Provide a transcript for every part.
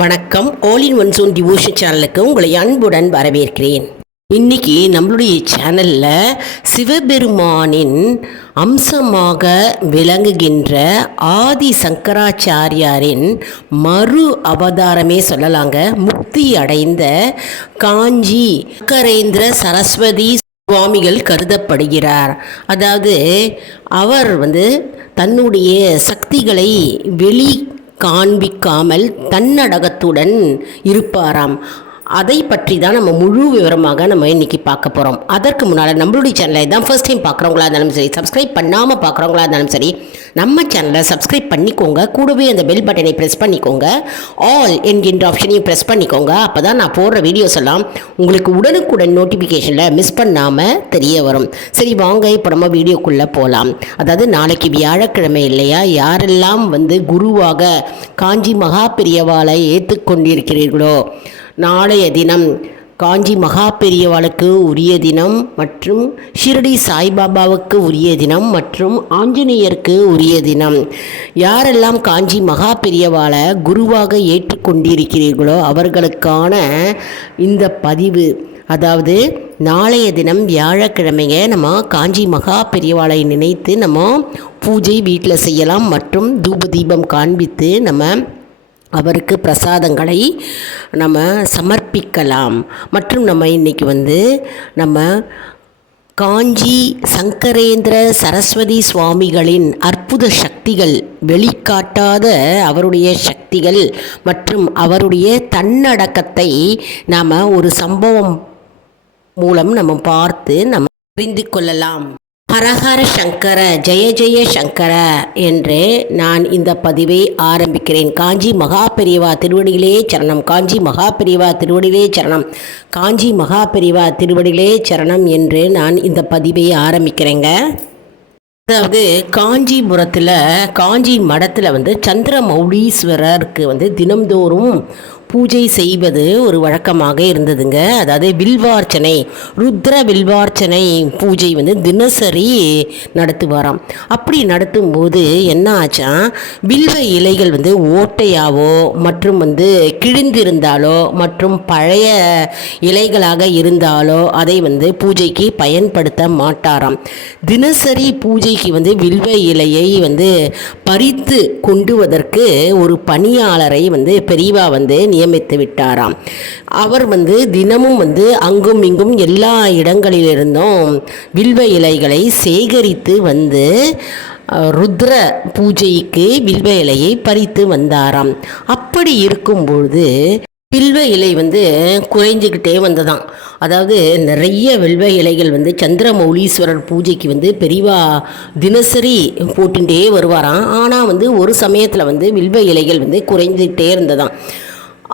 வணக்கம். All in one zone devotion சேனலுக்கு உங்களை அன்புடன் வரவேற்கிறேன். இன்னைக்கு நம்மளுடைய சேனலில் சிவபெருமானின் அம்சமாக விளங்குகின்ற ஆதி சங்கராச்சாரியாரின் மறு அவதாரமே சொல்லலாங்க. முக்தி அடைந்த காஞ்சி சங்கரேந்திர சரஸ்வதி சுவாமிகள் கருதப்படுகிறார். அதாவது அவர் தன்னுடைய சக்திகளை காண்பிக்காமல் தன்னடகத்துடன் இருப்பாராம். அதை பற்றி தான் நம்ம முழு விவரமாக நம்ம இன்றைக்கி பார்க்க போகிறோம். அதற்கு முன்னால் நம்மளுடைய சேனலை தான் ஃபர்ஸ்ட் டைம் பார்க்குறவங்களா இருந்தாலும் சரி, சப்ஸ்கிரைப் பண்ணாமல் பார்க்குறவங்களா இருந்தாலும் சரி, நம்ம சேனலை சப்ஸ்கிரைப் பண்ணிக்கோங்க. கூடவே அந்த பெல் பட்டனை ப்ரெஸ் பண்ணிக்கோங்க. ஆல் என்கின்ற ஆப்ஷனையும் ப்ரெஸ் பண்ணிக்கோங்க. அப்போ தான் நான் போடுற வீடியோஸ் எல்லாம் உங்களுக்கு உடனுக்குடன் நோட்டிஃபிகேஷனில் மிஸ் பண்ணாமல் தெரிய வரும். சரி, வாங்க இப்போ நம்ம வீடியோக்குள்ளே போகலாம். அதாவது நாளைக்கு வியாழக்கிழமை இல்லையா? யாரெல்லாம் குருவாக காஞ்சி மகா பெரியவாளை ஏற்றுக்கொண்டிருக்கிறீர்களோ, நாளைய தினம் காஞ்சி மகா பெரியவாளுக்கு உரிய தினம் மற்றும் ஷிரடி சாய்பாபாவுக்கு உரிய தினம் மற்றும் ஆஞ்சநேயருக்கு உரிய தினம். யாரெல்லாம் காஞ்சி மகா பெரியவாளை குருவாக ஏற்றுக்கொண்டிருக்கிறீர்களோ அவர்களுக்கான இந்த பதிவு. அதாவது நாளைய தினம் வியாழக்கிழமைங்க நம்ம காஞ்சி மகா பெரியவாளை நினைத்து நம்ம பூஜை வீட்டில் செய்யலாம் மற்றும் தூப தீபம் காண்பித்து நம்ம அவருக்கு பிரசாதங்களை நம்ம சமர்ப்பிக்கலாம். மற்றும் நம்ம இன்றைக்கி நம்ம காஞ்சி சங்கரேந்திர சரஸ்வதி சுவாமிகளின் அற்புத சக்திகள், வெளிக்காட்டாத அவருடைய சக்திகள் மற்றும் அவருடைய தன்னடக்கத்தை நாம் ஒரு சம்பவம் மூலம் நம்ம பார்த்து நம்ம புரிந்து கொள்ளலாம். ஹரஹர சங்கர, ஜெய ஜெய சங்கர என்று நான் இந்த பதிவை ஆரம்பிக்கிறேன். காஞ்சி மகா பெரியவா திருவடிகளே சரணம், காஞ்சி மகா பெரியவா திருவடிகளே சரணம், காஞ்சி மகா பெரியவா திருவடிகளே சரணம் என்று நான் இந்த பதிவை ஆரம்பிக்கிறேங்க. அதாவது காஞ்சிபுரத்தில் காஞ்சி மடத்தில் சந்திரமௌலீஸ்வரருக்கு தினம்தோறும் பூஜை செய்வது ஒரு வழக்கமாக இருந்ததுங்க. அதாவது வில்வார்ச்சனை, ருத்ர வில்வார்ச்சனை பூஜை தினசரி நடத்துவாராம். அப்படி நடத்தும்போது என்ன ஆச்சா, வில்வ இலைகள் ஓட்டையாவோ மற்றும் கிழிந்திருந்தாலோ மற்றும் பழைய இலைகளாக இருந்தாலோ அதை பூஜைக்கு பயன்படுத்த மாட்டாராம். தினசரி பூஜைக்கு வில்வ இலையை பறித்து கொண்டுவதற்கு ஒரு பணியாளரை பெரியவா நியமித்து விட்டாராம். அவர் தினமும் அங்கும் இங்கும் எல்லா இடங்களிலிருந்தும் வில்வ இலைகளை சேகரித்து ருத்ர பூஜைக்கு வில்வ இலையை பறித்து வந்தாராம். அப்படி இருக்கும்பொழுது வில்வ இலை குறைஞ்சிக்கிட்டே வந்ததாம். அதாவது நிறைய வில்வ இலைகள் சந்திரமௌலீஸ்வரர் பூஜைக்கு பெரியவா தினசரி போட்டுட்டே வருவாராம். ஆனால் ஒரு சமயத்தில் வில்வ இலைகள் குறைஞ்சிக்கிட்டே இருந்ததாம்.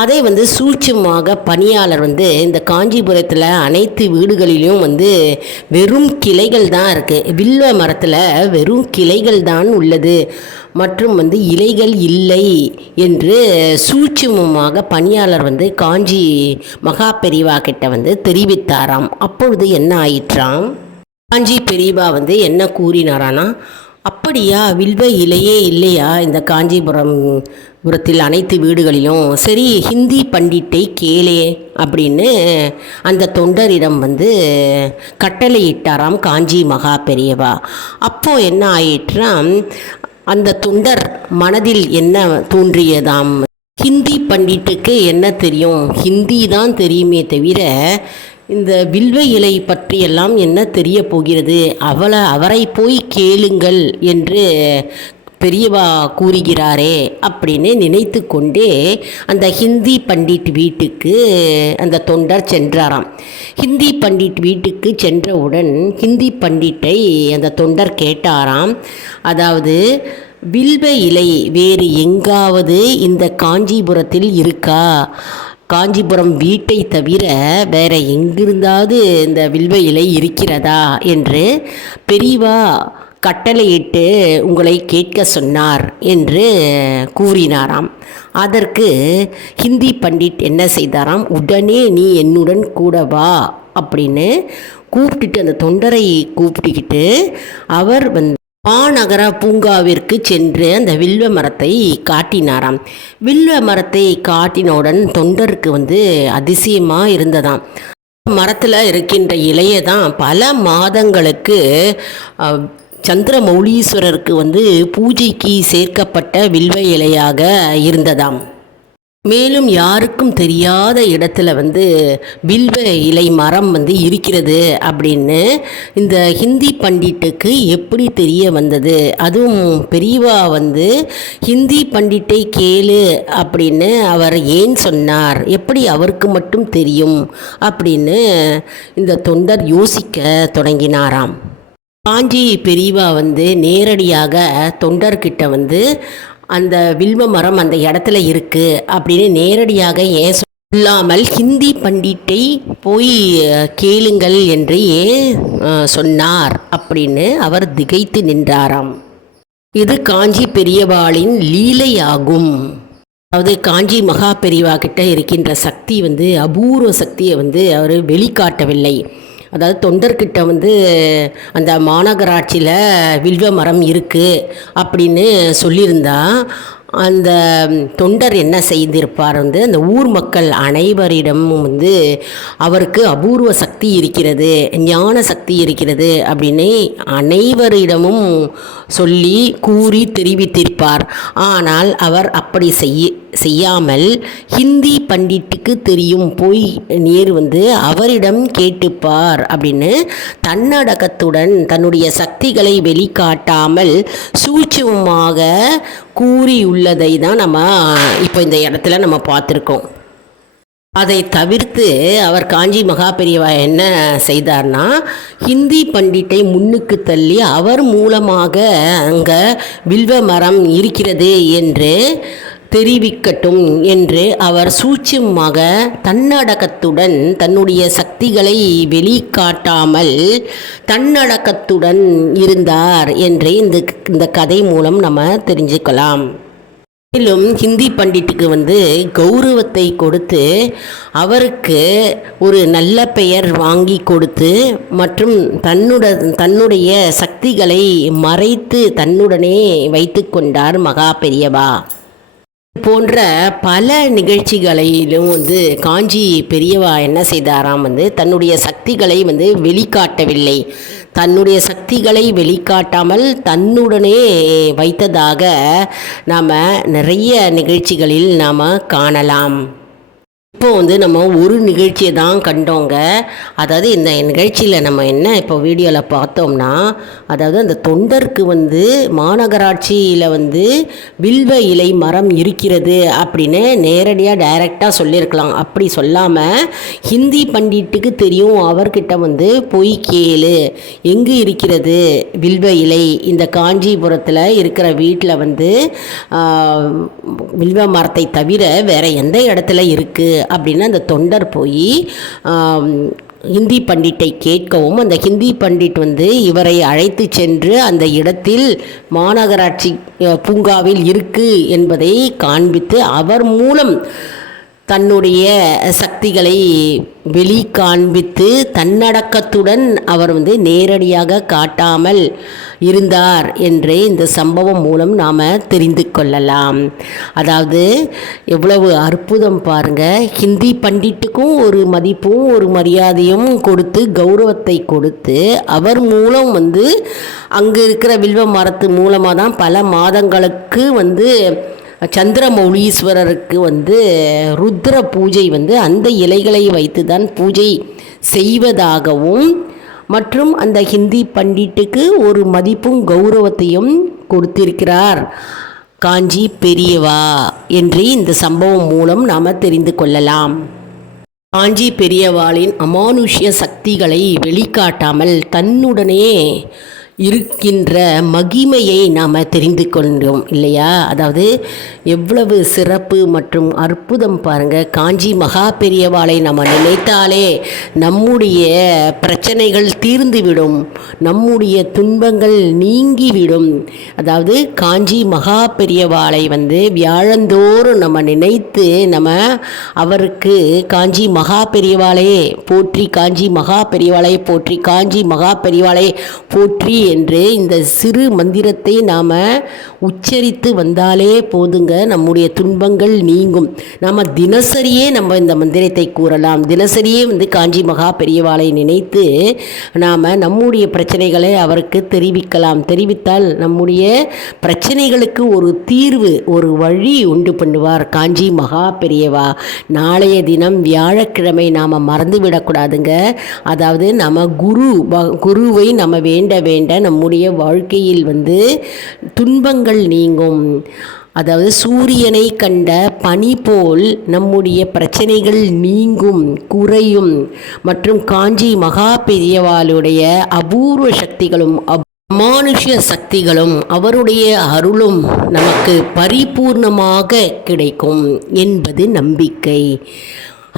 அதை சூட்சமாக பணியாளர் இந்த காஞ்சிபுரத்தில் அனைத்து வீடுகளிலும் வெறும் கிளைகள் தான் இருக்குது, வில்வ மரத்தில் வெறும் கிளைகள் தான் உள்ளது மற்றும் இலைகள் இல்லை என்று சூட்சமமாக பணியாளர் காஞ்சி மகா பெரியவா கிட்ட தெரிவித்தாராம். அப்பொழுது என்ன ஆயிற்றாம், காஞ்சி பெரியவா என்ன கூறினாரானா, அப்படியா, வில்வ இலையே இல்லையா இந்த காஞ்சிபுரத்தில் அனைத்து வீடுகளிலும்? சரி, ஹிந்தி பண்டிட்டை கேளே அப்படின்னு அந்த தொண்டரிடம் கட்டளையிட்டாராம் காஞ்சி மகா பெரியவா. அப்போ என்ன ஆயிற்றாம், அந்த தொண்டர் மனதில் என்ன தோன்றியதாம், ஹிந்தி பண்டிட்டுக்கு என்ன தெரியும், ஹிந்தி தான் தெரியுமே தவிர இந்த வில்வ இலை பற்றியெல்லாம் என்ன தெரிய போகிறது, அவரை போய் கேளுங்கள் என்று பெரியவா கூறுகிறாரே அப்படின்னு நினைத்து கொண்டே அந்த ஹிந்தி பண்டிட் வீட்டுக்கு அந்த தொண்டர் சென்றாராம். ஹிந்தி பண்டிட் வீட்டுக்கு சென்றவுடன் ஹிந்தி பண்டிட்டை அந்த தொண்டர் கேட்டாராம், அதாவது வில்வ இலை வேறு எங்காவது இந்த காஞ்சிபுரத்தில் இருக்கா, காஞ்சிபுரம் வீட்டை தவிர வேற எங்கிருந்தாவது இந்த வில்வ இலை இருக்கிறதா என்று பெரியவா கட்டளையிட்டு உங்களை கேட்க சொன்னார் என்று கூறினாராம். அதற்கு ஹிந்தி பண்டிட் என்ன செய்தாராம், உடனே நீ என்னுடன் கூட வா அப்படின்னு கூப்பிட்டுட்டு அந்த தொண்டரை கூப்பிட்டுக்கிட்டு அவர் மாநகர பூங்காவிற்கு சென்று அந்த வில்வ மரத்தை காட்டினாராம். வில்வ மரத்தை காட்டினவுடன் தொண்டருக்கு அதிசயமாக இருந்ததாம். மரத்தில் இருக்கின்ற இலையை தான் பல மாதங்களுக்கு சந்திரமௌலீஸ்வரருக்கு பூஜைக்கு சேர்க்கப்பட்ட வில்வ இலையாக இருந்ததாம். மேலும் யாருக்கும் தெரியாத இடத்துல வில்வ இலை மரம் இருக்கிறது அப்படின்னு இந்த ஹிந்தி பண்டிட்டுக்கு எப்படி தெரிய வந்தது? அதுவும் பெரியவா ஹிந்தி பண்டிட்டை கேளு அப்படின்னு அவர் ஏன் சொன்னார், எப்படி அவருக்கு மட்டும் தெரியும் அப்படின்னு இந்த தொண்டர் யோசிக்க தொடங்கினாராம். காஞ்சி பெரியவா நேரடியாக தொண்டர்கிட்ட அந்த வில்வ மரம் அந்த இடத்துல இருக்குது அப்படின்னு நேரடியாக ஏன் சொல்லாமல் ஹிந்தி பண்டிட்டை போய் கேளுங்கள் என்று ஏன் சொன்னார் அப்படின்னு அவர் திகைத்து நின்றாராம். இது காஞ்சி பெரியவாளின் லீலையாகும். அதாவது காஞ்சி மகா பெரியவா கிட்ட இருக்கின்ற சக்தி அபூர்வ சக்தியை அவர் வெளிக்காட்டவில்லை. அதாவது தொண்டர்கிட்ட அந்த மாநகராட்சியில் வில்வ மரம் இருக்குது அப்படின்னு சொல்லியிருந்தா அந்த தொண்டர் என்ன செய்திருப்பார், அந்த ஊர் மக்கள் அனைவரிடமும் அவருக்கு அபூர்வ சக்தி இருக்கிறது, ஞான சக்தி இருக்கிறது அப்படின்னு அனைவரிடமும் சொல்லி கூறி தெரிவித்திருப்பார். ஆனால் அவர் அப்படி செய்யாமல் ஹிந்தி பண்டிட்டுக்கு தெரியும், போய் நேர் அவரிடம் கேட்டுப்பார் அப்படின்னு தன்னடக்கத்துடன் தன்னுடைய சக்திகளை வெளிக்காட்டாமல் சூட்சமமாக கூறியுள்ளதை தான் நம்ம இப்போ இந்த இடத்துல நம்ம பார்த்துருக்கோம். அதை தவிர்த்து அவர் காஞ்சி மகா பெரியவா என்ன செய்தார்னா, ஹிந்தி பண்டிட்டை முன்னுக்கு தள்ளி அவர் மூலமாக அங்கே வில்வ மரம் இருக்கிறது என்று தெரிவிக்கட்டும் என்று அவர் சூட்சமாக தன்னடக்கத்துடன் தன்னுடைய சக்திகளை வெளிக்காட்டாமல் தன்னடக்கத்துடன் இருந்தார் என்று இந்த கதை மூலம் நம்ம தெரிஞ்சுக்கலாம். மேலும் ஹிந்தி பண்டிட்டுக்கு கௌரவத்தை கொடுத்து அவருக்கு ஒரு நல்ல பெயர் வாங்கி கொடுத்து மற்றும் தன்னுடைய சக்திகளை மறைத்து தன்னுடனே வைத்து கொண்டார் மகா பெரியவா. போன்ற பல நிகழ்ச்சிகளிலும் காஞ்சி பெரியவா என்ன செய்தாராம், தன்னுடைய சக்திகளை வெளிக்காட்டவில்லை. தன்னுடைய சக்திகளை வெளிக்காட்டாமல் தன்னுடனே வைத்ததாக நாம் நிறைய நிகழ்ச்சிகளில் நாம் காணலாம். இப்போ நம்ம ஒரு நிகழ்ச்சியை தான் கண்டோங்க. அதாவது இந்த நிகழ்ச்சியில் நம்ம என்ன இப்போ வீடியோவில் பார்த்தோம்னா, அதாவது அந்த தொண்டருக்கு மாநகராட்சியில் வில்வ இலை மரம் இருக்கிறது அப்படின்னு நேரடியாக டைரெக்டாக சொல்லியிருக்கலாம். அப்படி சொல்லாமல் ஹிந்தி பண்டிட்டுக்கு தெரியும், அவர்கிட்ட போய் கேளு, எங்கே இருக்கிறது வில்வ இலை, இந்த காஞ்சிபுரத்தில் இருக்கிற வீட்டில் வில்வ மரத்தை தவிர வேறு எந்த இடத்துல இருக்குது அப்படின்னு அந்த தொண்டர் போய் ஹிந்தி பண்டிட்டை கேட்கவும் அந்த ஹிந்தி பண்டிட் இவரை அழைத்து சென்று அந்த இடத்தில் மாநகராட்சி பூங்காவில் இருக்குது என்பதை காண்பித்து அவர் மூலம் தன்னுடைய சக்திகளை வெளிக்காண்பித்து தன்னடக்கத்துடன் அவர் நேரடியாக காட்டாமல் இருந்தார் என்று இந்த சம்பவம் மூலம் நாம் தெரிந்து கொள்ளலாம். அதாவது எவ்வளவு அற்புதம் பாருங்கள். ஹிந்தி பண்டிட்டுக்கும் ஒரு மதிப்பும் ஒரு மரியாதையும் கொடுத்து கௌரவத்தை கொடுத்து அவர் மூலம் அங்கே இருக்கிற வில்வ மரத்து மூலமாக தான் பல மாதங்களுக்கு சந்திரமௌலீஸ்வரருக்கு ருத்ர பூஜை அந்த இலைகளை வைத்து தான் பூஜை செய்வதாகவும் மற்றும் அந்த ஹிந்தி பண்டிட்டுக்கு ஒரு மதிப்பும் கௌரவத்தையும் கொடுத்திருக்கிறார் காஞ்சி பெரியவா என்று இந்த சம்பவம் மூலம் நாம் தெரிந்து கொள்ளலாம். காஞ்சி பெரியவாளின் அமானுஷ்ய சக்திகளை வெளிக்காட்டாமல் தன்னுடனே இருக்கின்ற மகிமையை நாம் தெரிந்து கொண்டோம் இல்லையா? அதாவது எவ்வளவு சிறப்பு மற்றும் அற்புதம் பாருங்கள். காஞ்சி மகா பெரியவாளை நம்ம நினைத்தாலே நம்முடைய பிரச்சனைகள் தீர்ந்துவிடும், நம்முடைய துன்பங்கள் நீங்கிவிடும். அதாவது காஞ்சி மகா பெரியவாளை வியாழந்தோறும் நம்ம நினைத்து நம்ம அவருக்கு காஞ்சி மகா பெரியவாளை போற்றி, காஞ்சி மகா பெரியவாளை போற்றி, காஞ்சி மகா பெரியவாளை போற்றி என்று இந்த சிறு மந்திரத்தை நாம் உச்சரித்து வந்தாலே போதுங்க, நம்முடைய துன்பங்கள் நீங்கும். நாம் தினசரியே நம்ம இந்த மந்திரத்தை கூறலாம். தினசரியே காஞ்சி மகா பெரியவாளை நினைத்து நாம் நம்முடைய பிரச்சனைகளை அவருக்கு தெரிவிக்கலாம். தெரிவித்தால் நம்முடைய பிரச்சனைகளுக்கு ஒரு தீர்வு, ஒரு வழி உண்டு பண்ணுவார் காஞ்சி மகா பெரியவா. நாளைய தினம் வியாழக்கிழமை நாம் மறந்துவிடக்கூடாதுங்க. அதாவது நம்ம குருவை நம்ம வேண்ட நம்முடைய வாழ்க்கையில் துன்பங்கள் நீங்கும். அதாவது சூரியனை கண்ட பனி போல் நம்முடைய பிரச்சனைகள் நீங்கும், குறையும். மற்றும் காஞ்சி மகா பெரியவாளுடைய அபூர்வ சக்திகளும் அமானுஷ்ய சக்திகளும் அவருடைய அருளும் நமக்கு பரிபூர்ணமாக கிடைக்கும் என்பது நம்பிக்கை.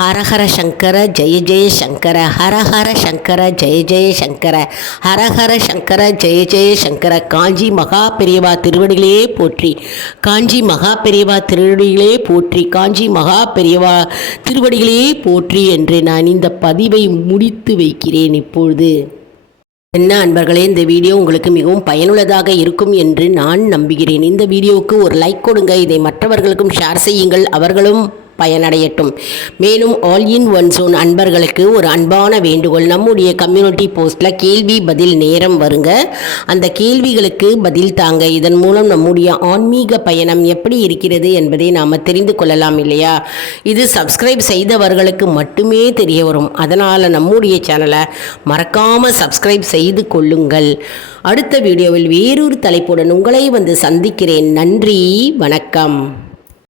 ஹரஹர சங்கர ஜெய ஜெய சங்கர, ஹரஹர சங்கர ஜெய ஜெய சங்கர, ஹரஹர சங்கர ஜெய ஜெய சங்கர. காஞ்சி மகா பெரியவா திருவடிகளே போற்றி, காஞ்சி மகா பெரியவா திருவடிகளே போற்றி, காஞ்சி மகா பெரியவா திருவடிகளே போற்றி என்று நான் இந்த பதிவை முடித்து வைக்கிறேன். இப்பொழுது என்ன அன்பர்களே, இந்த வீடியோ உங்களுக்கு மிகவும் பயனுள்ளதாக இருக்கும் என்று நான் நம்புகிறேன். இந்த வீடியோவுக்கு ஒரு லைக் கொடுங்க, இதை மற்றவர்களுக்கும் ஷேர் செய்யுங்கள், அவர்களும் பயனடையட்டும். மேலும் ஆல் இன் ஒன் ஜோன் அன்பர்களுக்கு ஒரு அன்பான வேண்டுகோள், நம்முடைய கம்யூனிட்டி போஸ்ட்டில் கேள்வி பதில் நேரம் வருங்க. அந்த கேள்விகளுக்கு பதில் தாங்க. இதன் மூலம் நம்முடைய ஆன்மீக பயணம் எப்படி இருக்கிறது என்பதை நாம் தெரிந்து கொள்ளலாம் இல்லையா? இது சப்ஸ்கிரைப் செய்தவர்களுக்கு மட்டுமே தெரிய வரும். அதனால் நம்முடைய சேனலை மறக்காமல் சப்ஸ்கிரைப் செய்து கொள்ளுங்கள். அடுத்த வீடியோவில் வேறொரு தலைப்புடன் உங்களை சந்திக்கிறேன். நன்றி, வணக்கம்.